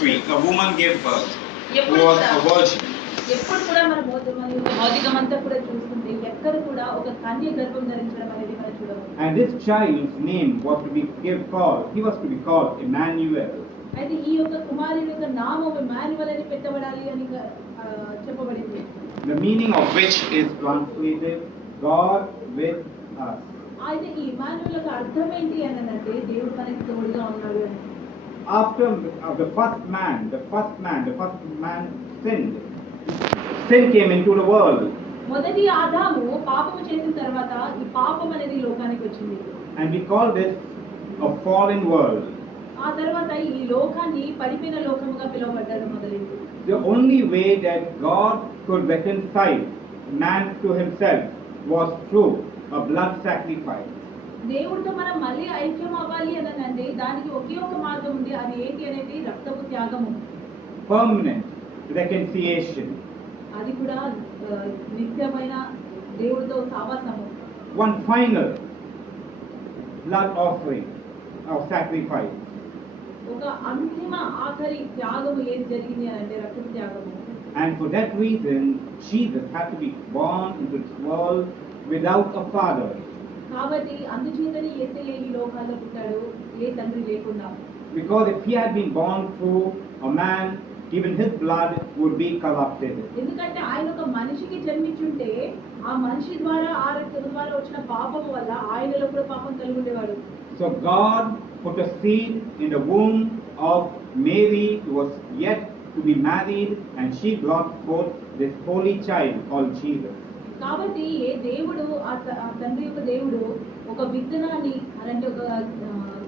3. A woman gave birth who ఎప్పుడు was కూడా a virgin. ఎప్పుడు కూడా మన భౌతికమంతా కూడా చూస్తుంటే ఎక్కడ కూడా ఒక కన్య గర్భం ధరించడం అనేది మనం చూడము. And this child's name was to be called, he was to be called Emmanuel. అయితే ఈ యొక్క కుమారుని యొక్క నామం ఇమ్మాన్యుయల్ అని పెట్టబడాలి అని చెప్పబడింది. The meaning of which is translated God with us. అయితే ఈ ఇమ్మాన్యుయల్ యొక్క అర్థం ఏంటి అని అంటే దేవుడు మనకి తోడుగా ఉన్నాడు అని. After the first man sinned. Sin came into the world. మొదటి ఆదాము పాపము చేసిన తర్వాత ఈ పాపం అనేది లోకానికి వచ్చింది. And we call this a fallen world. ఆ తర్వాత ఈ లోకాన్ని పడిపోయిన లోకముగా పిలువబడ్డారు మొదలైంది. The only way that God could reconcile man to himself was through a blood sacrifice. దేవుడితో మనం మళ్ళీ ఐక్యం అవ్వాలి అని అంటే దానికి ఒకే ఒక మార్గం ఉంది. అది ఏంటి అనేది రక్తపు త్యాగము. Permanent reconciliation. అది కూడా నిత్యమైన దేవుడితో సహవాసము. One final blood offering of sacrifice. ఒక అంతిమ ఆఖరి త్యాగము ఏది జరిగింది అని అంటే రక్తపు త్యాగము. And for that reason Jesus had to be born into this world without a father. కాబట్టి అందుచేతనే యేసయ్య ఈ లోకాల్లో పుట్టాడు ఏ తండ్రి లేకుండా. Because if he had been born through a man, even his blood would be corrupted. ఎందుకంటే ఆయన ఒక మనిషికి జన్మించుంటే ఆ మనిషి ద్వారా ఆ రక్తం ద్వారా వచ్చిన పాపం వల్ల ఆయనలో కూడా పాపం కలిగి ఉండేవాడు. So God put a seed in the womb of Mary who was yet to be married, and she brought forth this holy child called Jesus. కాబట్టి ఏ దేవుడు ఆ తండ్రి యొక్క దేవుడు ఒక విత్తనాన్ని అంటే ఒక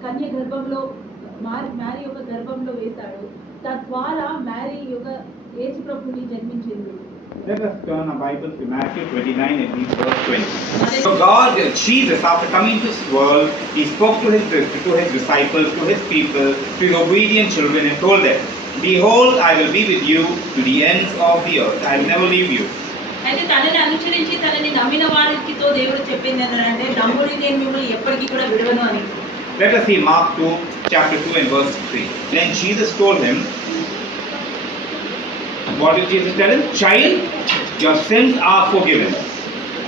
కన్య గర్భంలో మ్యారీ యొక్క గర్భంలో వేశాడు. తద్వారా మ్యారీ యొక్క యేసు ప్రభువుని జన్మించింది. Let us turn our Bible to Matthew 29 and read verse 20. So God, Jesus, after coming to this world, he spoke to his disciples, to his people, to his obedient children, and told them, "Behold, I will be with you to the ends of the earth. I will never leave you." అయితే తనని అనుసరించి తనని నమ్మిన వారితో దేవుడు చెప్పింది ఏంటంటే నమ్ముడి నేను మిమ్మల్ని ఎప్పటికీ కూడా విడవను అని. Let us see Mark 2, chapter 2 and verse 3. Then Jesus told him, what did Jesus tell him? Child, your sins are forgiven.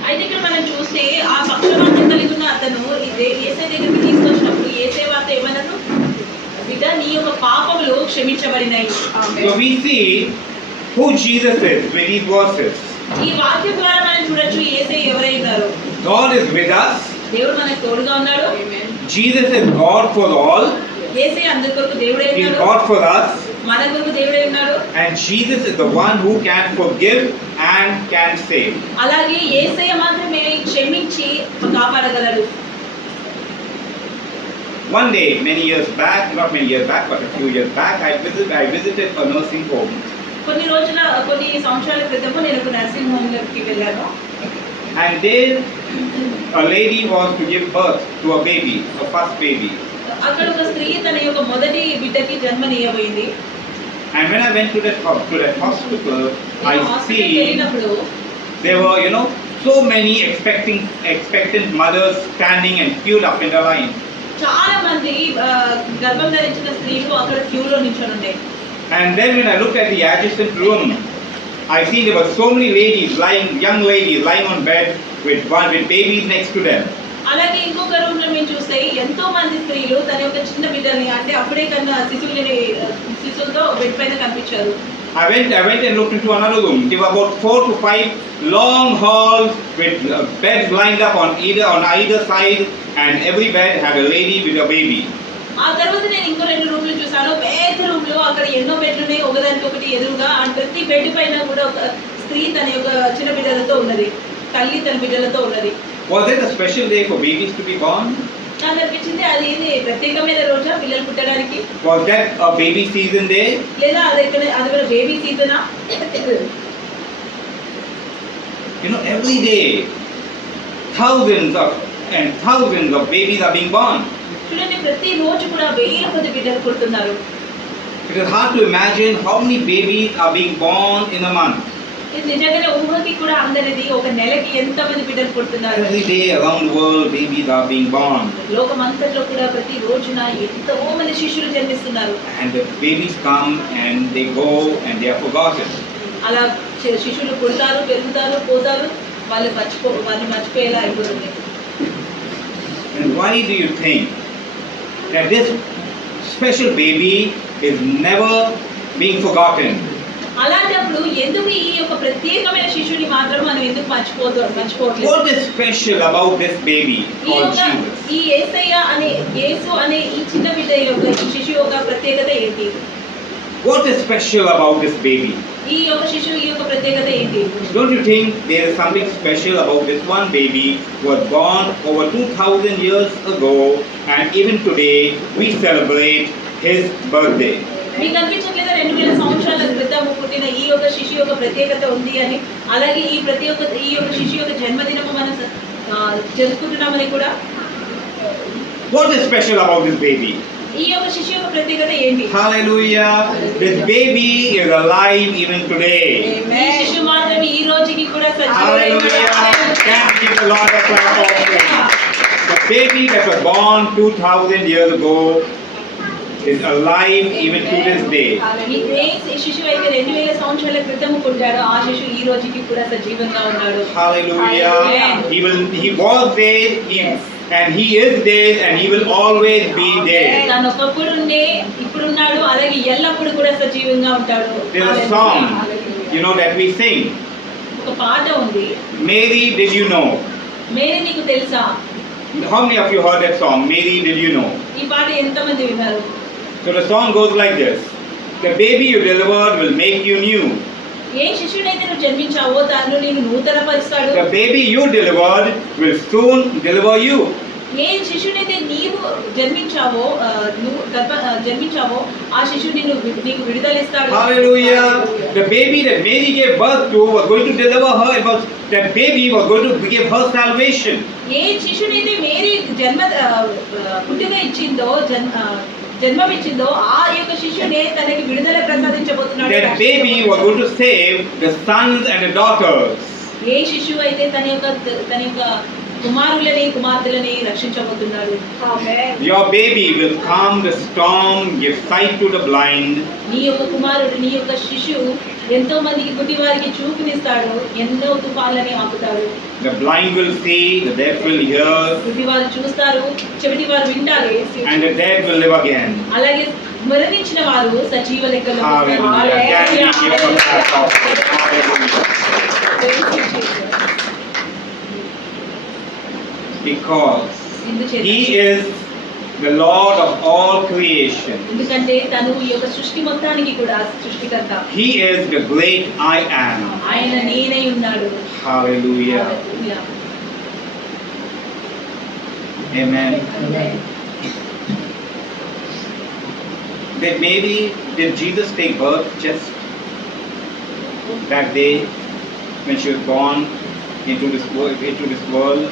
అయితే ఇక్కడ మనం చూస్తే ఆ పక్షవాతం కలిగి ఉన్న అతను యేసయ్య దగ్గరికి తీసుకొచ్చినప్పుడు యేసయ్య వారితో ఏమన్నాడు? బిడ్డ నీ యొక్క పాపములు క్షమించబడినాయి. So we see who Jesus is with these verses. ఈ వాక్యం ద్వారా మనం చూడొచ్చు యేసయ్య ఎవరై ఉన్నారు. God is with us. దేవుడు మనకు తోడుగా ఉన్నాడు. Jesus is God for all. యేసయ్య అందరి కొరకు దేవుడై He is ఉన్నాడు. God for us. మన కొరకు దేవుడై ఉన్నాడు. And Jesus is the one who can forgive and can save. అలాగే యేసయ్య మాత్రమే క్షమించి కాపాడగలడు. One day, many years back, not many years back, but a few years back, I visited a nursing home. కొన్ని సంవత్సరాల క్రితము నేను ఒక నర్సింగ్ హోమ్ లోకి వెళ్ళాను. And there a lady was to give birth to a baby, a first baby. అక్కడ ఒక స్త్రీ తన యొక్క మొదటి బిడ్డకి జన్మనియబోయింది. And when I went to that hospital, I see there were, so many expectant mothers standing and queued up in the line. చాలా మంది గర్భం ధరించిన స్త్రీలు అక్కడ క్యూలో నిల్చొని ఉండే. And then when I looked at the adjacent room, I see there were so many young ladies lying on bed with babies next to them. అలాగే ఇంకొక రూమ్ లో మేము చూస్తే ఎంతో మంది స్త్రీలు తన యొక్క చిన్న బిడ్డల్ని అంటే అప్పుడే కన్నా శిశువులతో బెడ్ పైన కనిపించారు. I went and looked into another room. There were about 4 to 5 long halls with beds lined up on either side, and every bed had a lady with a baby. ఆ తర్వాత నేను ఇంకో 2 రూమ్లు చూసాను. పెద్ద రూమ్ లో అక్కడ ఎన్నో బెడ్లు ఉన్నాయి, ఒకదానికి ఒకటి ఎదురుగా. ప్రతి బెడ్ పైన కూడా ఒక స్త్రీ తన యొక్క చిన్న బిడ్డలతో ఉన్నది, తల్లి తన బిడ్డలతో ఉన్నది. Was it a special day for babies to be born? నాకు అనిపించింది అది ప్రత్యేకమైన రోజా పిల్లలు పుట్టడానికి. Was that a baby season day? లేదా అది కూడా baby సీజనా? Every day thousands of babies are being born. చూడండి, ప్రతి రోజు కూడా వేల కొద్ది బిడ్డలు పుడుతున్నారు. It is hard to imagine how many babies are being born in a month. ఇది నిజంగానే ఊహకి కూడా అందరిది. ఒక నెలకి ఎంతమంది బిడ్డలు పుడుతున్నారు. Every day around the world, babies are being born. లోకమంతట్లో కూడా ప్రతి రోజున ఎంతో మంది శిశువులు జన్మిస్తున్నారు. And the babies come and they go and they are forgotten. అలా శిశువులు పుడతారు, పెరుగుతారు, పోతారు. వాళ్ళు మర్చిపోయేలా అయిపోతుంది. And why do you think that this special baby is never being forgotten? అలాంటప్పుడు ఎందుకు ఈ యొక్క ప్రత్యేకమైన శిశువుని మాత్రం మనం ఎందుకు మర్చిపోవట్లేదు? What is special about this baby ఈ called యొక్క Jesus? ఈ యేసు అనే ఈ చిన్న బిడ్డ యొక్క ఈ శిశువు యొక్క ప్రత్యేకత ఏంటి? What is special about this baby? ఈ యొక్క శిశువు ఈ యొక్క ప్రత్యేకత ఏంటి? Don't you think there is something special about this one baby who was born over 2000 years ago, and even today we celebrate his birthday? మీకు అనిపించట్లేదా 2000 సంవత్సరాల క్రితం పుట్టిన ఈ యొక్క శిశువు యొక్క ప్రత్యేకత ఉంది అని? అలాగే ఈ యొక్క శిశువు యొక్క జన్మదినము మనం జరుపుకుంటున్నామని కూడా. What is special about this baby? ఈ యొక్క శిశువు యొక్క ప్రత్యేకత ఏంటి? Hallelujah! This baby is alive even today. ఈ శిశువు మాత్రం ఈ రోజుకి కూడా Hallelujah! Can we give the Lord a clap of praise? The baby that was born 2000 years ago is alive even to this day. ఈ శిశువు అయితే 2000 సంవత్సరాల క్రితం పుట్టాడు. ఆ శిశువు ఈ రోజుకి కూడా సజీవంగా ఉన్నాడు. Hallelujah! He was there, and he is there, and he will always be there. తను ఒకప్పుడు ఉండే, ఇప్పుడున్నాడు, అలాగే ఎల్లప్పుడు కూడా సజీవంగా ఉంటాడు. There's a song, that we sing. ఒక పాట ఉంది. Mary, did you know? Mary నీకు తెలుసా? How many of you heard that song? Mary, did you know? ఈ పాట ఎంతమంది విన్నారు? So the song goes like this: the baby you delivered will make you new. ఏ శిశువునైతే నువ్వు జన్మించావో తాను నేను నూతనపరుస్తాడు. The baby you delivered will soon deliver you. ఏ శిశువునైతే నీవు జన్మించావో ఆ శిశువు నీకు విడుదలిస్తాడు. Hallelujah! The baby that Mary gave birth to was going to deliver her. That baby was going to give her salvation. ఏ శిశువునైతే Mary పుట్టుక ఇచ్చిందో జన్మమిచ్చిందో ఆ యొక్క శిశువునే తనకి విడుదల ప్రసాదించబోతున్నాడు. That baby was going to save the sons and the daughters. ఏ శిశువు అయితే తన యొక్క కుమారులని కుమార్తెలని రక్షించబోతున్నాడు. Your baby will calm the storm, give sight to the blind. నీ యొక్క కుమారుడు, నీ యొక్క శిశువు ఎంతో మందికి గుడ్డివారికి చూపునిస్తాడు, ఎన్నో తుఫాన్లని ఆపుతాడు. The blind will see, the deaf will hear, గుడ్డివారు చూస్తారు, చెవిటివారు వింటారు, and the dead will live again. అలాగే మరణించిన వారు సజీవ లెక్కలో Hallelujah! Can we give a clap of praise? Because he is the Lord of all creation. ఎందుకంటే తను ఈ యొక్క సృష్టి మొత్తానికి కూడా సృష్టికర్త. He is the great I am. ఆయన నేనై ఉన్నాడు. Hallelujah. Amen. That maybe did Jesus take birth just that day when she was born into this world?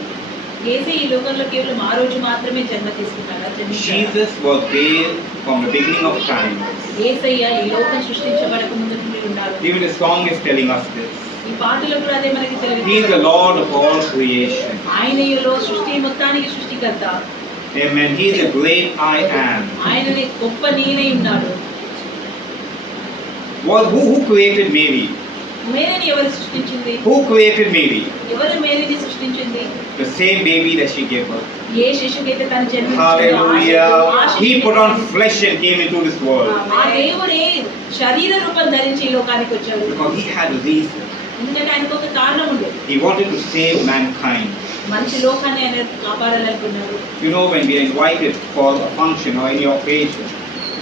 యేసు ఈ లోకంలో కేవలం ఆ రోజు మాత్రమే జన్మ తీసుకున్నాడా? Jesus was there from the beginning of time. యేసయ్య ఈ లోకం సృష్టించబడక ముందు నుండి ఉన్నాడు. Even the song is telling us this. ఈ పాటలో కూడా అదే మనకి తెలియదు. He is the Lord of all creation. ఆయన ఈ సృష్టి మొత్తానికి సృష్టికర్త. Amen. He is the great I am. ఆయననే గొప్ప నేనై ఉన్నాడు. Who created Mary? మేరీని ఎవరు సృష్టించింది? Who created Mary? ఎవరు మేరీని సృష్టించింది? The same baby that she gave birth. ఏ శిశువుకైతే తను జన్మించాడో Hallelujah. He put on flesh and came into this world. ఆ దేవుడే శరీర రూపం ధరించి ఈ లోకానికి వచ్చాడు. Because he had a reason. ఎందుకంటే ఆయనకు ఒక కారణం ఉంది. He wanted to save mankind. మనిషి లోకాన్ని ఆయన కాపాడాలనుకున్నాడు. When we are invited for a function or any occasion,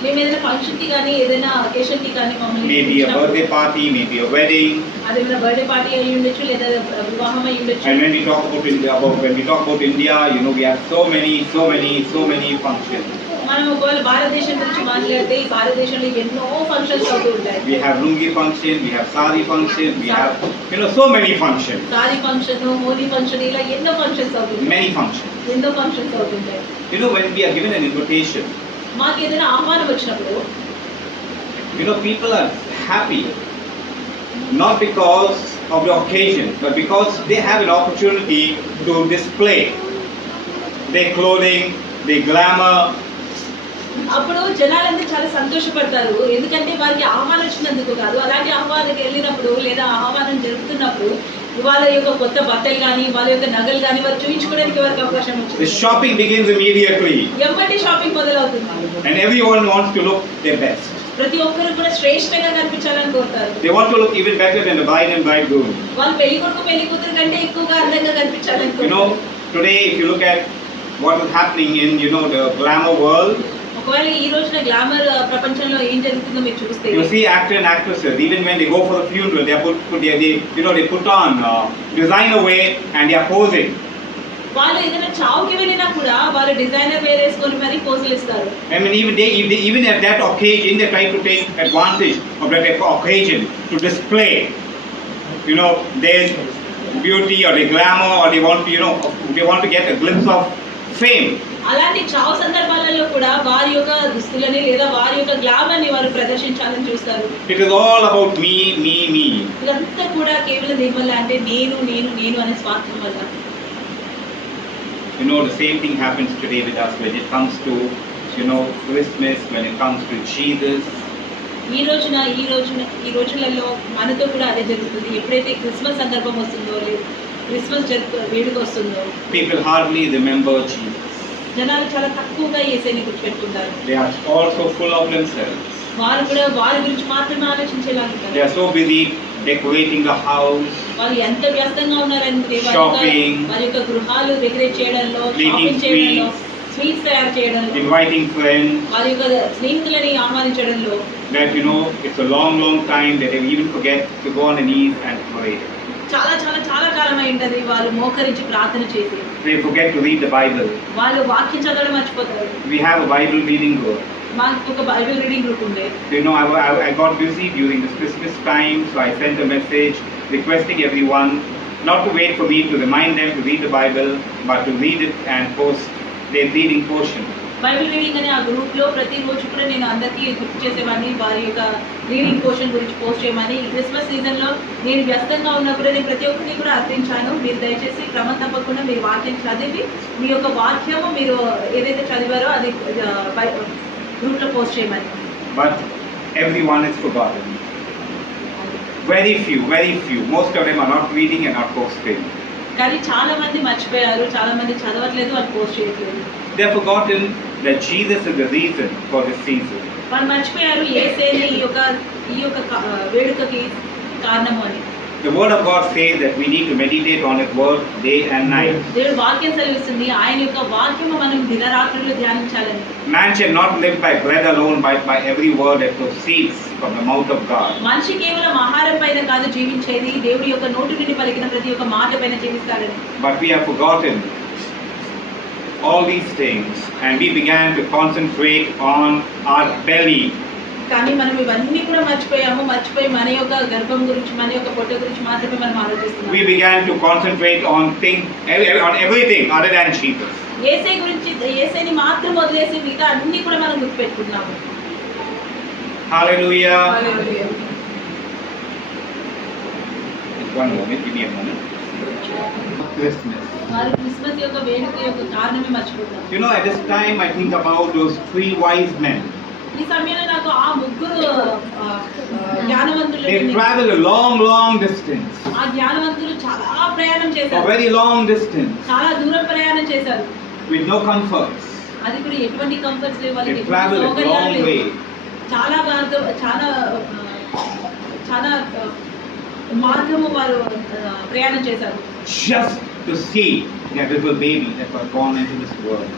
మేము ఏదైనా ఫంక్షన్ కి కానీ ఏదైనా అకేషన్ కి కానీ maybe a birthday party, maybe a wedding, అదేమైనా బర్త్డే పార్టీ అయి ఉండొచ్చు లేదా వివాహం అయి ఉండొచ్చు. and when we talk about India, we have so many functions. మనం ఒకవేళ భారతదేశం గురించి మాట్లాడితే ఈ భారతదేశంలో ఎన్నో ఫంక్షన్స్ అవుతూ ఉంటాయి. We have lungi function, we have sari function, we have so many functions. Sari function, Holi function, ఇలా ఎన్నో ఫంక్షన్స్ అవుతుంటాయి. Many functions. ఎన్నో ఫంక్షన్స్ అవుతుంటాయి. When we are given an invitation, మాకు ఏదైనా ఆహ్వానం వచ్చినప్పుడు people are happy not because of the occasion, but because they have an opportunity to display their clothing, their glamour. అప్పుడు జనాలందరూ చాలా సంతోషపడతారు, ఎందుకంటే వారికి ఆహ్వానం వచ్చినందుకు కాదు, అలాంటి ఆహ్వానానికి వెళ్ళినప్పుడు లేదా ఆహ్వానం జరుగుతున్నప్పుడు వాళ్ళ యొక్క కొత్త బట్టలు కానీ వాళ్ళ యొక్క నగలు కానీ వారు చూపించుకోవడానికి వారికి అవకాశం The వచ్చింది. shopping begins immediately, ఎప్పటి షాపింగ్ మొదలవుతుంది, and everyone wants to look their best. ప్రతి ఒక్కరు కూడా శ్రేష్టంగా కనిపించాలని కోరుతారు. They want to look even better than the bride and bridegroom. వాళ్ళు పెళ్లి కొడుకు పెళ్లి కూతురు కంటే ఎక్కువగా అందంగా కనిపించాలని You know, కోరుతారు. today if you look at what is happening in the glamour world, ఒకవేళ ఈ రోజున గ్లామర్ ప్రపంచంలో ఏం జరుగుతుందో మీరు చూస్తే you see actor and actresses, even when they go for the funeral, they put on designer wear and they are posing. వాళ్ళు ఏదైనా చావుకి వెళ్ళినా కూడా వాళ్ళు డిజైనర్ వేర్ వేసుకొని మరి పోజులు ఇస్తారు. I mean, even at that occasion, they try to take advantage of that occasion to display, their beauty or their glamour, or they want to get a glimpse of fame. అలాంటి చావు సందర్భాలలో కూడా వారి యొక్క దుస్తులని లేదా వారి యొక్క గ్లామర్ని వారు ప్రదర్శించాలని చూస్తారు. It is all about me. ఇదంతా కూడా కేవలం దేనివల్ల అంటే నేను నేను నేను అనే స్వార్థం వల్ల. The same thing happens today with us when it comes to, Christmas, when it comes to Jesus. ఈ రోజులలో మనతో కూడా అదే జరుగుతుంది. ఎప్పుడైతే క్రిస్మస్ సందర్భం వస్తుందో లేదు క్రిస్మస్ వేడుక వస్తుందో People hardly remember Jesus. జనాలు చాలా తక్కువగా యేసుని గుర్తుపెట్టుకుంటారు. They are also full of themselves. వారు కూడా వారి గురించి మాత్రమే ఆలోచించేలా ఉంటారు. They are so busy decorating the house, వాళ్ళు ఎంత వ్యస్తంగా ఉన్నారంటే Shopping, వారి యొక్క గృహాలు డెకరేట్ చేయడంలో, making షాపింగ్ చేయడంలో, స్వీట్స్ తయారు చేయడంలో, inviting friends. వారి యొక్క స్నేహితులని ఆహ్వానించడంలో That it's a long time that they even forget to go on their knees and pray. చాలా చాలా చాలా కాలం అయింటది వాళ్ళు మోకరించి ప్రార్థన చేసి. They forget to read the Bible. వాళ్ళు వాక్యం చదవడం మర్చిపోతారు. We have a Bible reading group. మాకు ఒక బైబిల్ రీడింగ్ గ్రూప్ ఉంది. I got busy during this Christmas time, so I sent a message requesting everyone not to wait for me to remind them to read the Bible, but to read it and post their reading portion. Bible reading అనే ఆ group లో ప్రతిరోజు కూడా నేను అందరికీ గుర్తు చేసేవాడిని వారి యొక్క రీడింగ్ పోర్షన్ గురించి పోస్ట్ చేయమని. ఈ క్రిస్మస్ సీజన్ లో నేను వ్యస్తంగా ఉన్నా కూడా నేను ప్రతి ఒక్కరిని కూడా అర్థించాను, మీరు దయచేసి క్రమం తప్పకుండా మీరు వాక్యం చదివి మీ యొక్క వాక్యము మీరు ఏదైతే చదివారో అది గ్రూప్ లో పోస్ట్ చేయమని. But everyone is forgotten. Very few. Most of them are not reading and not posting. కానీ చాలా మంది మర్చిపోయారు, చాలా మంది చదవట్లేదు, వాళ్ళు పోస్ట్ చేయట్లేదు. They have forgotten that Jesus is the reason for this season. వాళ్ళు మర్చిపోయారు యేసయ్య ఈ యొక్క వేడుకకి కారణము అని. The word of God says that we need to meditate on His word day and night. దేవుడు వాక్యం సెలవిస్తుంది, ఆయన యొక్క వాక్యము మనం దినరాత్రులు ధ్యానించాలని. Man shall not live by bread alone, but by every word that proceeds from the mouth of God. మనిషి కేవలం ఆహారం పైన కాదు జీవించేది, దేవుడి యొక్క నోటి నుండి పలికిన ప్రతి ఒక్క మాట పైన జీవిస్తాడని. But we have forgotten all these things, and we began to concentrate on our belly. కానీ మనం ఇవన్నీ కూడా మర్చిపోయి మన యొక్క గర్భం గురించి మన యొక్క పొట్ట గురించి మాత్రమే మనం ఆలోచిస్తున్నాం. We began to concentrate on everything other than Jesus. యేసయ్యని మాత్రం వదిలేసి మిగతా అన్ని కూడా మనం గుర్తుపెట్టుకుంటున్నాము. Hallelujah. Hallelujah. One moment, give me a moment. Christmas. వారు క్రిస్మస్ యొక్క వేడుక యొక్క కారణమే మర్చిపోతారు. At this time I think about those 3 wise men. ఈ సమయంలో నాకు ఆ ముగ్గురు జ్ఞానవంతులు They traveled a long distance. ఆ జ్ఞానవంతులు చాలా ప్రయాణం A చేశారు, very long distance చాలా దూరం ప్రయాణం చేశారు. with no comforts. అది కూడా ఎటువంటి కంఫర్ట్స్ లేవు, వాళ్ళకి They ఎటువంటి traveled a సౌకర్యాలు long లేవు. way చాలా మార్గము వారు ప్రయాణం చేశారు. Just to see that little baby that was born into this world.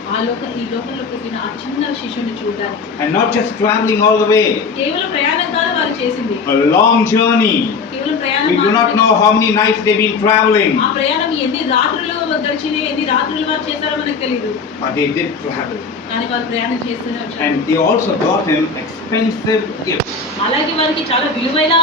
ఈ లోకంలో పుట్టిన ఆ చిన్న శిశువుని చూడడానికి. And not just traveling all the way. కేవలం ప్రయాణం కాదు వారు చేసింది, A long journey. కేవలం ప్రయాణం. We do not know how many nights they've been traveling. ఆ ప్రయాణం ఎన్ని రాత్రులు గడిచినాయి, ఎన్ని రాత్రులు వారు చేశారో మనకు తెలియదు. But they did travel. కానీ వారు ప్రయాణం చేస్తూనే వచ్చారు. And they also brought him expensive gifts. అలాగే వారికి చాలా విలువైన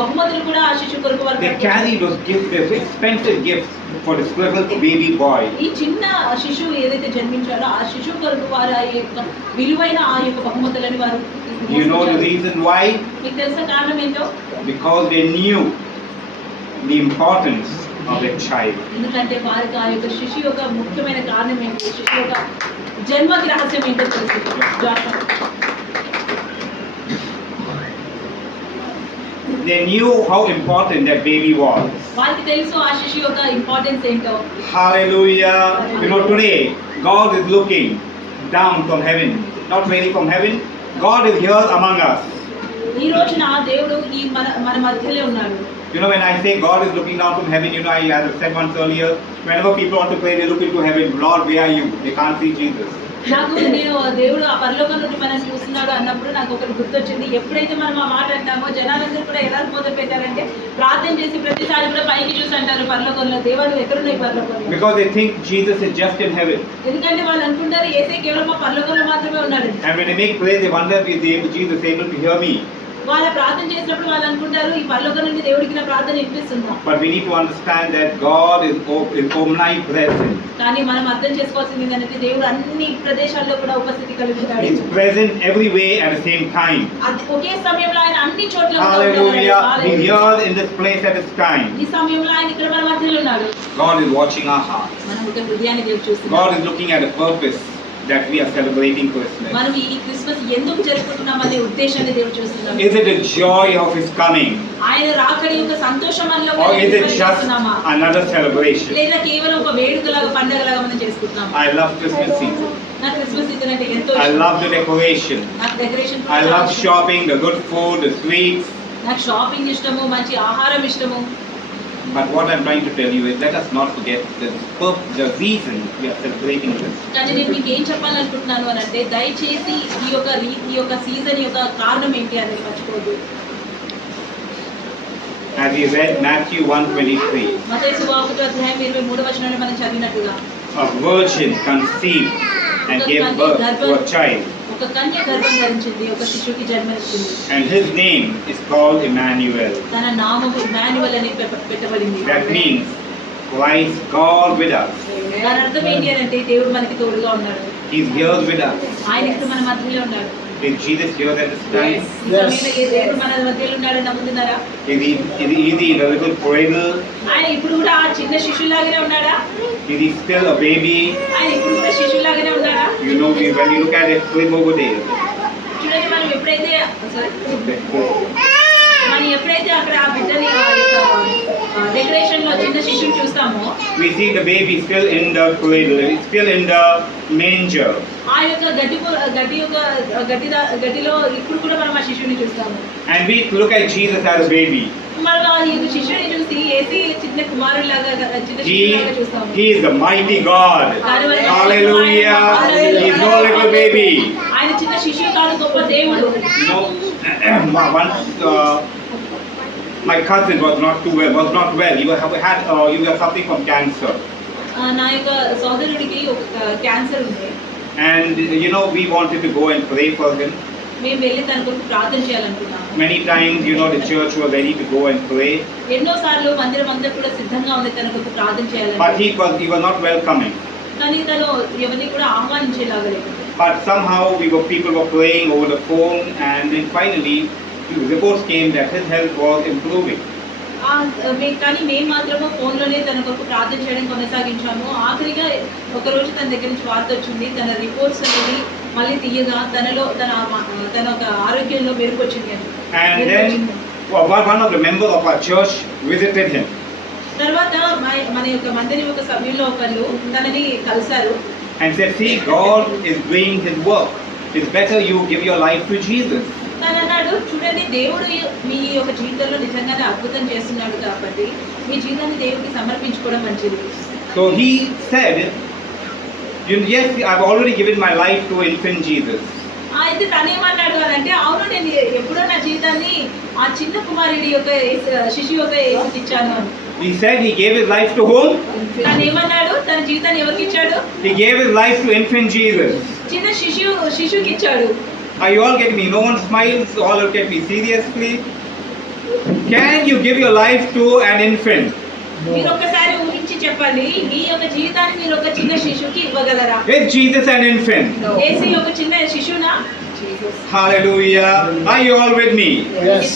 బహుమతులు కూడా ఆ శిశువు కొరకు వారు They carried those gifts, those expensive gifts for this little baby boy. ఈ చిన్న శిశువు ఏదైతే జన్మించారో ఆ శిశువు కొరకు వారు ఆ యొక్క విలువైన ఆ యొక్క బహుమతులని వారు. You know the reason why? మీకు తెలుసా కారణం ఏంటో? Because they knew the importance of a child. ఎందుకంటే వారికి ఆ యొక్క శిశు యొక్క ముఖ్యమైన కారణం ఏంటి, శిశు యొక్క జన్మకి రహస్యం ఏంటో తెలుసు. They knew how important that baby was. వారికి తెలుసు ఆ శిశు యొక్క ఇంపార్టెన్స్ ఏంటో. Hallelujah. You know, today God is looking down from heaven, not really from heaven. God is here among us. ఈ రోజున దేవుడు ఈ మన మధ్యలో ఉన్నాడు. You know, when I say God is looking down from heaven, you know, as I said once earlier, whenever people want to pray, they look into heaven. Lord, where are you? They can't see Jesus. నేను దేవుడు ఆ పరలోకం నుండి మనం చూస్తున్నాడు అన్నప్పుడు నాకు ఒకటి గుర్తొచ్చింది. ఎప్పుడైతే మనం ఆ మాట అంటామో జనాలందరూ కూడా ఎలా మొదలు పెట్టారంటే ప్రార్థన చేసి ప్రతిసారి కూడా పైకి చూసి అంటారు పరలోకంలో, దేవాలు ఎక్కడున్నాయి పరలోకంలో. Because they think Jesus is just in heaven. ఎందుకంటే వాళ్ళు అనుకుంటారు యేసే కేవలం ఆ పరలోకంలో మాత్రమే ఉన్నాడు. And when they make prayer, they wonder if Jesus is able to hear me. వాళ్ళ ప్రార్థన చేసినప్పుడు వాళ్ళు అనుకుంటారు ఈ పరలోకం నుండి దేవుడికి నా ప్రార్థన వినిపిస్తుందా. But we need to understand that God is omnipresent. కానీ మనం అర్థం చేసుకోవాల్సింది ఏంటంటే దేవుడు అన్ని ప్రదేశాల్లో కూడా ఉపస్థితి కలిగి ఉన్నాడు. He's present every way at the same time. ఒకే సమయంలో ఆయన అన్ని చోట్ల ఉన్నాడు. Hallelujah. He's here in this place at this time. ఈ సమయంలో ఆయన ఇక్కడ మన మధ్యలో ఉన్నాడు. God is watching our hearts. మనం ఒక హృదయాన్ని దేవుడు చూస్తున్నాడు. God is looking at a purpose that we are celebrating Christmas. మనం ఈ క్రిస్మస్ ఎందుకు జరుపుకుంటున్నాం అనే ఉద్దేశాన్ని దేవుడు చూస్తున్నాడు. Is it the joy of His coming? ఆయన రాకడి యొక్క సంతోషం మనలో Or is it just another celebration? లేదా కేవలం ఒక వేడుకలాగా పండగలాగా మనం చేసుకుంటున్నాం. I love Christmas season. నాకు క్రిస్మస్ సీజన్ అంటే ఎంతో I ఇష్టం. love the decoration. నాకు decoration I love shopping, the good food, the sweets. నాకు షాపింగ్ ఇష్టము, మంచి ఆహారం ఇష్టము. But what I'm trying to tell you is, let us not forget the reason we are celebrating this. కానీ నేను మీకు ఏం చెప్పాలనుకుంటున్నాను అని అంటే దయచేసి ఈ యొక్క సీజన్ యొక్క కారణం ఏంటి అనేది మర్చిపోవద్దు. As we read Matthew 1:23, మత్తయి సువార్త అధ్యాయం 23వ వచనంలో మనం చదివినట్టుగా a virgin conceived and gave birth to a child, ఒక కన్య గర్భం ధరించింది, ఒక శిశువుకి జన్మనిచ్చింది. and his name is called Emmanuel. తన నామము ఇమ్మాన్యుయేల్ అని పెట్టబడింది. That means Christ God with us. దాని అర్థం ఏంటి అని అంటే దేవుడు మనకి తోడుగా ఉన్నాడు. He's here with us. ఆయన ఇప్పుడు మన మధ్యలో ఉన్నాడు. Is Jesus here at this time? ఈ సమయంలో ఏ దేవుడు మన మధ్యలో ఉన్నాడని నమ్ముతున్నారా? Is he in a little cradle? ఆయన ఇప్పుడు కూడా ఆ చిన్న శిశువులాగానే ఉన్నాడా? Is he still a baby? ఆయన ఇప్పుడు కూడా శిశువులాగానే ఉన్నాడా? You know, when you look at that crib over there, చూడండి, మనం ఎప్పుడైతే అక్కడ ఆ బిడ్డని డెకరేషన్ లో చిన్న శిశువుని చూస్తామో we see the baby still in the cradle, still in the manger. ఆ యొక్క గడ్డిలో ఇప్పుడు కూడా మనం ఆ శిశువుని చూస్తాము. And we look at Jesus as a baby. మనం ఆ యొక్క శిశువుని చూసి యేసు చిన్న కుమారుడిలాగా చిన్న శిశువులాగా చూస్తాము. He is the mighty God. Hallelujah. He is no little baby. ఆయన చిన్న శిశువు కాదు, గొప్ప దేవుడు. You know, once my cousin was not well. He was suffering from cancer. నా యొక్క సోదరుడికి ఒక క్యాన్సర్ ఉంది. And you know, we wanted to go and pray for him. మేము వెళ్ళి తన కొరకు ప్రార్థన చేయాలనుకున్నాము. Many times, you know, the church was ready to go and pray. ఎన్నో సార్లు మందిరం అంతా కూడా సిద్ధంగా ఉంది తన కొరకు ప్రార్థన చేయాలని. But he was not welcoming. కానీ తను ఎవరిని కూడా ఆహ్వానించేలాగా లేదు. But somehow people were praying over the phone, and then finally reports came that his health was improving. కానీ మేము మాత్రము ఫోన్లోనే తన కొరకు ప్రార్థన చేయడం కొనసాగించాము. ఆఖరిగా ఒక రోజు తన దగ్గర నుంచి వార్త వచ్చింది. తన రిపోర్ట్స్ అనేది మళ్ళీ తీయగా తన ఒక ఆరోగ్యంలో మెరుగు వచ్చింది అని. And then one of the members of our church visited him. తర్వాత మన యొక్క మందిరం యొక్క సభ్యుల్లో ఒకళ్ళు తనని కలిశారు. And said, see, God is doing His work. It's better you give your life to Jesus. తను అన్నాడు, చూడండి, దేవుడు మీ యొక్క జీవితంలో నిజంగానే అద్భుతం చేస్తున్నాడు కాబట్టి మీ జీవితాన్ని దేవుడికి సమర్పించుకోవడం మంచిది. So he said, yes, I've already given my life to infant Jesus. అయితే తనేమన్నాడు అని అంటే, అవును, నేను ఎప్పుడో నా జీవితాన్ని ఆ చిన్న కుమారుడి యొక్క శిశువు యొక్క యేసుకి ఇచ్చాను అని. He said he gave his life to whom? తను ఏమన్నాడు, తన జీవితాన్ని ఎవరికి ఇచ్చాడు? He gave his life to infant Jesus. చిన్న శిశువుకి ఇచ్చాడు. Are you all getting me? No one smiles. All look at me seriously. Can you give your life to an infant? మీరు ఒక్కసారి ఊహించి చెప్పండి, మీ యొక్క జీవితాన్ని మీరు ఒక చిన్న శిశువుకి ఇవ్వగలరా? Is Jesus an infant? యేసు ఒక చిన్న శిశువునా? Jesus. Hallelujah. Are you all with me? Yes.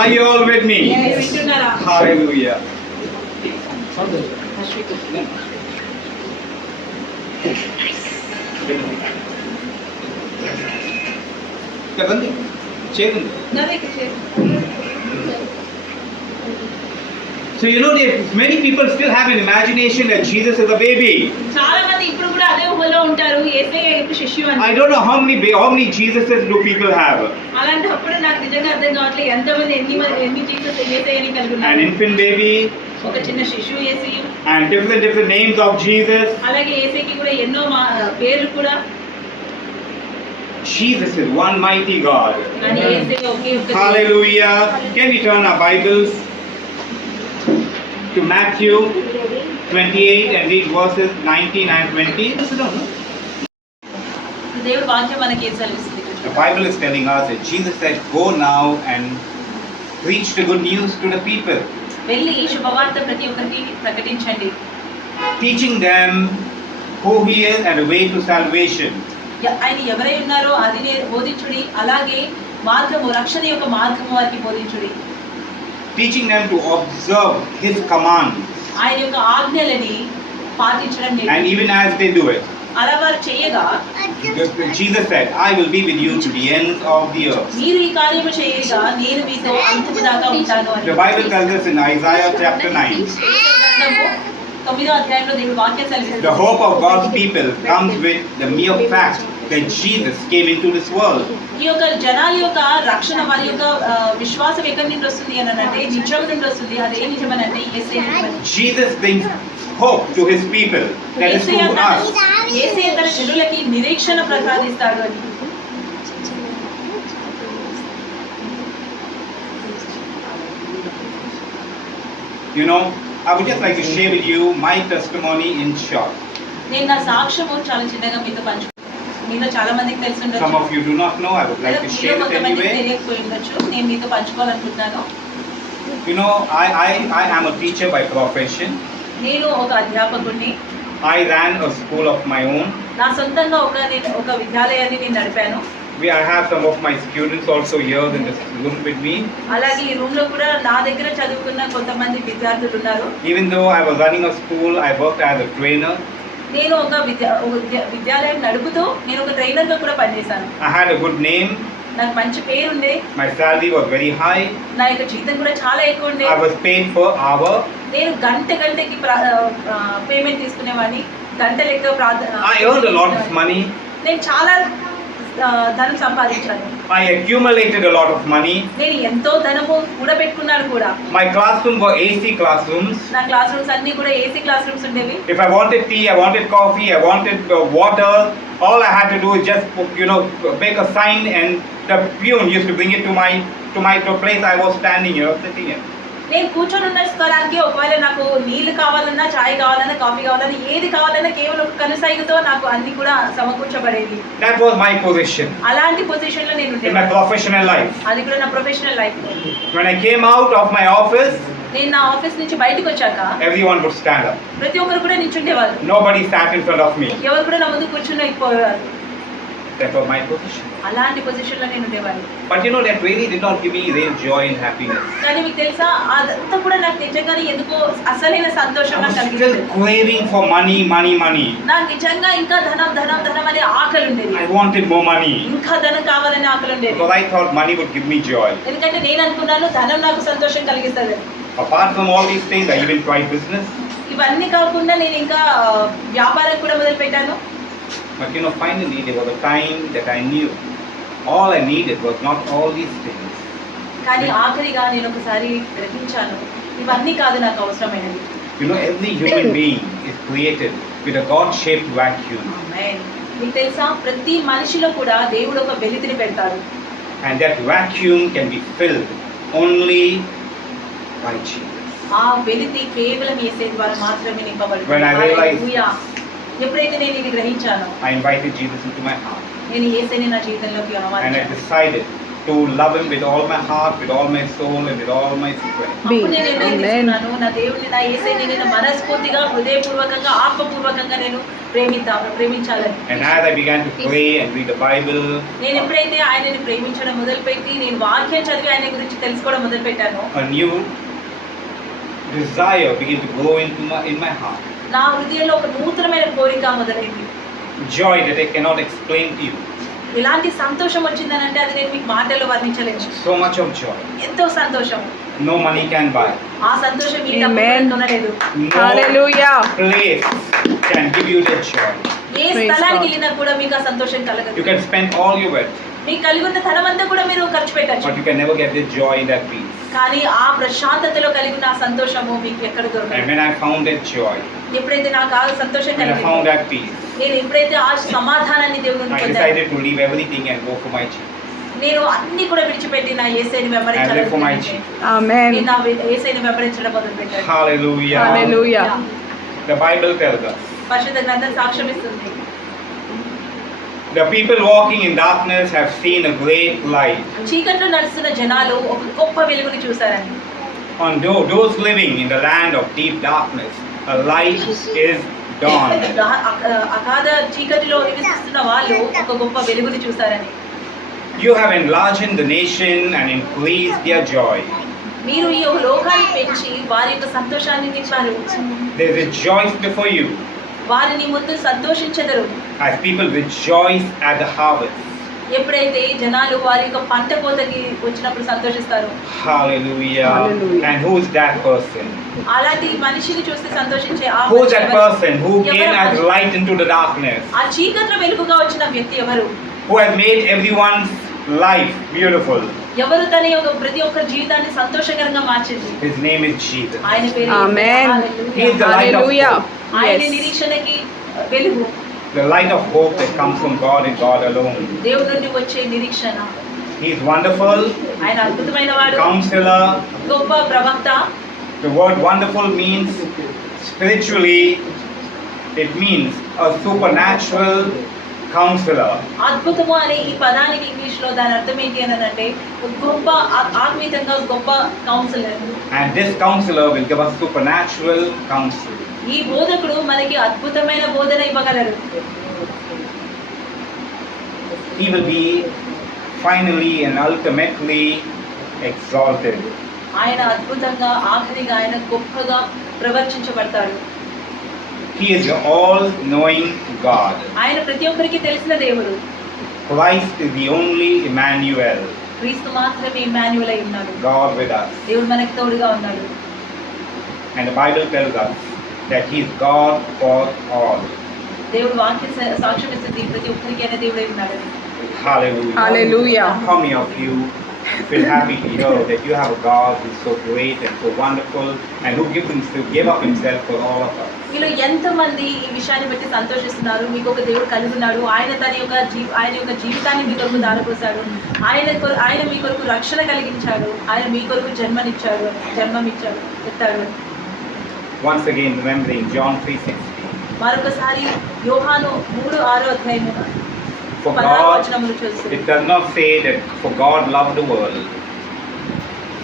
Are you all with me? మీరు వింటున్నారా? Hallelujah. చెప్పండి చేయండి. నవ్వేకి చేయండి. So you know that many people still have an imagination that Jesus is a baby. చాలా మంది ఇప్పుడు కూడా అదే ఊహలో ఉంటారు, యేసయ్య యొక్క శిష్యు అని. I don't know how many Jesuses do people have. అలాంటప్పుడు నాకు నిజంగా అర్థం కావట్లేదు ఎంతమంది ఎన్ని జీసస్ యేసయ్యని కలిగి An ఉన్నారు. infant baby ఒక చిన్న శిశువు యేసు, and different names of Jesus. అలాగే యేసయ్యకి కూడా ఎన్నో పేర్లు కూడా. Jesus is one mighty God. కానీ యేసయ్య ఒకే ఒక్క దేవుడు. Hallelujah. Can we turn our Bibles to Matthew 28 and read verses 19 and 20? దేవుడు వాక్యం మనకి ఏం సెలవిస్తుంది? The Bible is telling us that Jesus said, "Go now and preach the good news to the people, వెళ్ళి శుభవార్త ప్రతి ఒక్కరికి ప్రకటించండి, teaching them who He is and the way to salvation." ఆయన ఎవరై ఉన్నారో అది బోధించుడి, అలాగే మార్గము రక్షణ యొక్క మార్గము వారికి బోధించుడి. Teaching them to observe His commands, ఆయన యొక్క ఆజ్ఞలని పాటించడం and నేర్పించండి. even as they do it, అలా వారు చేయగా Jesus said, "I will be with you to the ends of the earth." మీరు ఈ కార్యము చేయగా నేను మీతో అంతము దాకా ఉంటాను అని. The Bible tells us in Isaiah chapter 9, గ్రంథము 9వ అధ్యాయంలో దేవుడు వాక్యం the సెలవిస్తుంది. hope of God's people comes with the mere fact that Jesus came into this world. ఈ యొక్క జనాల యొక్క రక్షణ వారి యొక్క విశ్వాసం ఎక్కడి నుండి వస్తుంది అని అంటే నిజం నుండి వస్తుంది. అదే నిజమని అంటే యేసయ్య నిజమని. Jesus brings hope to His people, that is to us. యేసయ్య తన జనులకి నిరీక్షణ ప్రసాదిస్తాడు అని. You know, I would just like to share with you my testimony in short. నేను నా సాక్ష్యము చాలా చిన్నగా మీతో మీలో చాలా మందికి తెలిసి Some ఉండొచ్చు, of you do not know, I would like to మీలో share it కొంతమందికి anyway. తెలియకపోయి ఉండొచ్చు. నేను మీతో పంచుకోవాలనుకుంటున్నాను. You know, I am a teacher by profession. నేను ఒక అధ్యాపకుడిని. I ran a school of my own. నా సొంతంగా ఒక విద్యాలయాన్ని నేను నడిపాను. I have some of my students also here in this room with me. అలాగే ఈ రూమ్ లో కూడా నా దగ్గర చదువుకున్న కొంతమంది విద్యార్థులు ఉన్నారు. Even though I was running a school, I worked as a trainer. నేను ఒక విద్యాలయం నడుపుతూ నేను ఒక ట్రైనర్ గా కూడా పనిచేశాను. I had a good name. నాకు మంచి పేరు ఉండే. My salary was very high. నా యొక్క జీతం కూడా చాలా ఎక్కువ ఉండే. I was paid per hour. నేను గంటకి పేమెంట్ తీసుకునేవాడిని. గంట లెక్క I earned a lot of money. నేను చాలా ధనం సంపాదించాను. I accumulated a lot of money. నేను ఎంతో ధనము కూడబెట్టుకున్నాను కూడా. My classrooms were AC classrooms. నా క్లాస్ రూమ్స్ అన్ని కూడా ఏసీ క్లాస్ రూమ్స్ ఉండేవి. If I wanted tea, I wanted coffee, I wanted water, all I had to do is just, make a sign, and the peon used to bring it to my place I was standing, sitting in. నేను కూర్చొని ఉన్న స్థలానికి ఒకవేళ నాకు నీళ్లు కావాలన్నా, చాయ్ కావాలన్నా, coffee కావాలన్నా, ఏది కావాలన్నా కేవలం ఒక కనుసైగతో నాకు అన్ని కూడా సమకూర్చబడేది. That was my position అలాంటి పొజిషన్ లో నేను in my ఉండేవాడిని. professional life. అది కూడా నా professional life. When I came out of my office, నేను నా ఆఫీస్ నుంచి బయటకు వచ్చాక everyone would stand up. ప్రతి ఒక్కరు కూడా నిల్చుండేవారు. Nobody sat in front of me. ఎవరు కూడా నా ముందు కూర్చుని That was my position. అలాంటి పొజిషన్ లో నేను ఉండేవాడిని. But that really did not give me real joy and happiness. కానీ మీకు తెలుసా, అదంతా కూడా నాకు నిజంగానే ఎందుకో అసలైన సంతోషం I నాకు was still కలిగింది. craving for money. నాకు నిజంగా ఇంకా ధనం అనే ఆకలి ఉండేది. I wanted more money. ఇంకా ధనం కావాలనే ఆకలి ఉండేది. Because I thought money would give me joy. ఎందుకంటే నేను అనుకున్నాను ధనం నాకు సంతోషం కలిగిస్తుంది. Apart from all these things, I even tried business. ఇవన్నీ కాకుండా నేను ఇంకా వ్యాపారం కూడా మొదలు పెట్టాను. But finally there was a time that I knew all I needed was not all these things. కానీ ఆఖరిగా నేను ఒకసారి గ్రహించాను, ఇవన్నీ కాదు నాకు అవసరమైనది. Every human being is created with a God-shaped vacuum. Amen. మీకు తెలుసా, ప్రతి మనిషిలో కూడా దేవుడు ఒక వెలితిని పెడతాడు. And that vacuum can be filled only by Jesus. ఆ వెలితి కేవలం యేసే ద్వారా మాత్రమే When I నింపబడుతుంది. realized హల్లెలూయా. ఎప్పుడైతే నేను ఇది గ్రహించానో, I invited Jesus into my heart. నేను యేసేని నా జీవితంలోకి And I ఆహ్వానించాను. decided to love Him with all my heart, with all my soul, and with all my strength. అప్పుడు నేను నిర్ణయం తీసుకున్నాను, నా దేవుడిని, నా యేసయ్యని నేను మనస్ఫూర్తిగా, హృదయపూర్వకంగా, ఆత్మపూర్వకంగా నేను ప్రేమించాలని. And as I began to pray and read the Bible, నేను ఎప్పుడైతే ఆయనని ప్రేమించడం మొదలుపెట్టి, నేను వాక్యం చదివి ఆయన గురించి తెలుసుకోవడం మొదలుపెట్టాను, a new desire began to grow in my heart. నా హృదయంలో ఒక నూతనమైన కోరిక మొదలైంది. Joy that I cannot explain to you. ఇలాంటి సంతోషం వచ్చిందనంటే అది నేను మీకు మాటల్లో వర్ణించలేను. So much of joy. ఎంతో సంతోషం. No money can buy. ఆ సంతోషం ఈ డబ్బుతో కొనలేదు. Hallelujah. No place can give you that joy. ఏ స్థలానికి వెళ్ళినా కూడా మీకు ఆ సంతోషం కలగదు. You can spend all your wealth, మీకు కలిగి ఉన్న ధనం అంతా కూడా మీరు ఖర్చు పెట్టచ్చు, but you can never get the joy in that peace. కానీ ఆ ప్రశాంతతలో కలిగిన ఆ సంతోషము మీకు ఎక్కడ And దొరకదు. when I found that joy, ఎప్పుడైతే నాకు ఆ సంతోషం when I found కలిగింది, that peace, నేను ఎప్పుడైతే ఆ సమాధానాన్ని దేవుని నుండి I పొందాను, decided to leave everything and go for my Jesus. నేను అన్ని కూడా విడిచిపెట్టి నా యేసయ్యని And live for my వెంబడించాలని, Jesus. Amen. నేను నా యేసయ్యని వెంబడించడం మొదలుపెట్టాను. Hallelujah. Hallelujah. The Bible tells us, పరిశుద్ధ గ్రంథం సాక్ష్యం ఇస్తుంది, the people walking in darkness have seen a great light. చీకట్లో నడుస్తున్న జనాలు ఒక గొప్ప వెలుగుని చూశారని. On those living in the land of deep darkness, a light is dawned. అగాధ చీకటిలో నివసిస్తున్న వాళ్ళు ఒక గొప్ప వెలుగుని చూశారని. You have enlarged the nation and increased their joy. మీరు ఈ లోకాన్ని పెంచి వారి యొక్క సంతోషాన్ని నింపారు. They rejoice before you వారిని ముందు సంతోషించెదరు. as people rejoice at the harvest. ఎప్పుడైతే జనాలు వారి యొక్క పంట కోతకి వచ్చినప్పుడు సంతోషిస్తారు. Hallelujah. Hallelujah. And who is that person? అలాంటి మనిషిని చూస్తే సంతోషించే ఆ Who is మనిషి that ఎవరు? person who came as light into the darkness? ఆ చీకట్లో వెలుగుగా వచ్చిన వ్యక్తి ఎవరు? Who has made everyone's life beautiful? ఎవరు తన యొక్క ప్రతి ఒక్క జీవితాన్ని సంతోషకరంగా మార్చింది? His name is Jesus. ఆయన పేరు Amen. He is the light of Hallelujah. hope. ఆయన Yes. నిరీక్షణకి వెలుగు, The light of hope that comes from God and God alone. దేవుడి నుండి వచ్చే నిరీక్షణ. He is wonderful, ఆయన అద్భుతమైన వాడు, counselor. గొప్ప ప్రవక్త. The word wonderful means spiritually, it means a supernatural counselor. అద్భుతము అనే ఈ పదానికి ఇంగ్లీష్ లో దాని అర్థం ఏంటి అని అంటే గొప్ప ఆత్మీయంగా గొప్ప councillor. And this counselor will give us supernatural counsel. ఈ బోధకుడు మనకి అద్భుతమైన బోధన ఇవ్వగలరు. He will be finally and ultimately exalted. ఆయన అద్భుతంగా ఆఖరిగా ఆయన గొప్పగా ప్రవర్తించబడతాడు. He is the all-knowing God. ఆయన ప్రతి ఒక్కరికి తెలిసిన దేవుడు. Christ is the only Emmanuel, క్రీస్తు మాత్రమే ఇమ్మాన్యుయల్ అయి ఉన్నాడు. God with us. దేవుడు మనకి తోడుగా ఉన్నాడు. And the Bible tells us that He is God for all. దేవుడు వాక్య సాక్ష్యం ఇస్తుంది, ప్రతి ఒక్కరికి అయిన దేవుడై ఉన్నాడు. Hallelujah. Hallelujah. How many of you feel happy to hear that you have a God who is so great and so wonderful and who gave up Himself for all of us? మీలో ఎంతమంది ఈ విషయాన్ని బట్టి సంతోషిస్తున్నారు? మీకు ఒక దేవుడు కలిగి ఉన్నాడు, ఆయన ఆయన యొక్క జీవితాన్ని మీ కొరకు దారిపోసాడు, ఆయన మీ కొరకు రక్షణ కలిగించాడు, ఆయన మీ కొరకు జన్మనిచ్చాడు, ఎత్తాడు. Once again, remembering John 3:16. మరొకసారి యోహాను 3:6 For 16 God, వచనములు చూస్తే it does not say that for God loved the world.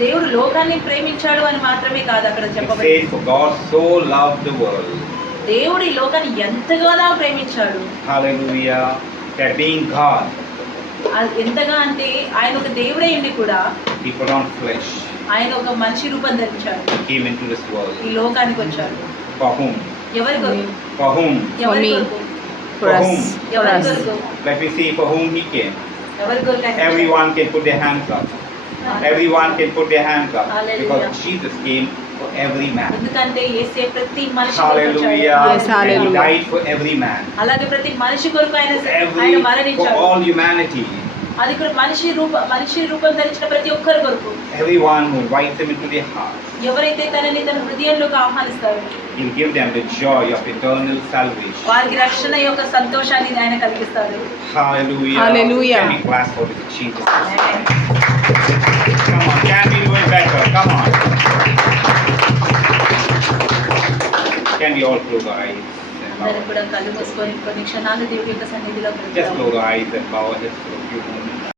దేవుడు లోకాన్ని ప్రేమించాడు అని మాత్రమే కాదు అక్కడ It చెప్పబడింది. says for God so loved the world. దేవుడు ఈ లోకాన్ని ఎంతగానో ప్రేమించాడు. Hallelujah. That being God, ఎంతగా అంటే ఆయన ఒక దేవుడై ఉండి కూడా He put on flesh. ఆయన ఒక మనిషి రూపం ధరించాడు, He came into this world. ఈ లోకానికి వచ్చాడు. For whom? ఎవరి కొరకు? For whom? ఎవరి me. కొరకు? For us. For ఎవరి us. కొరకు? Let me see for whom He came. ఎవరి కొరకు ఆయన వచ్చాడు? Everyone can put their hands up. Everyone can put their hands up. Hallelujah. Because Jesus came for every man. ఎందుకంటే యేసే ప్రతి మనిషి కొరకు వచ్చాడు. Hallelujah. Yes, hallelujah. And He died for every man. అలాగే ప్రతి మనిషి కొరకు ఆయన For మరణించాడు. all humanity. అది కూడా మనిషి రూపం ధరించిన ప్రతి ఒక్కరి కొరకు. Everyone who invites Him into their heart. ఎవరైతే తనని తన హృదయంలోకి ఆహ్వానిస్తారో He'll give them the joy of eternal salvation. వారికి రక్షణ యొక్క సంతోషాన్ని ఆయన కలిగిస్తాడు. Hallelujah. Hallelujah. Can we clap for this Jesus? Come on, can we do it better? Come on. Can we all close our eyes? అందరూ కూడా కళ్ళు మూసుకొని కొన్ని క్షణాలు దేవుడి యొక్క సన్నిధిలో Just close our eyes and bow our heads for a few moments.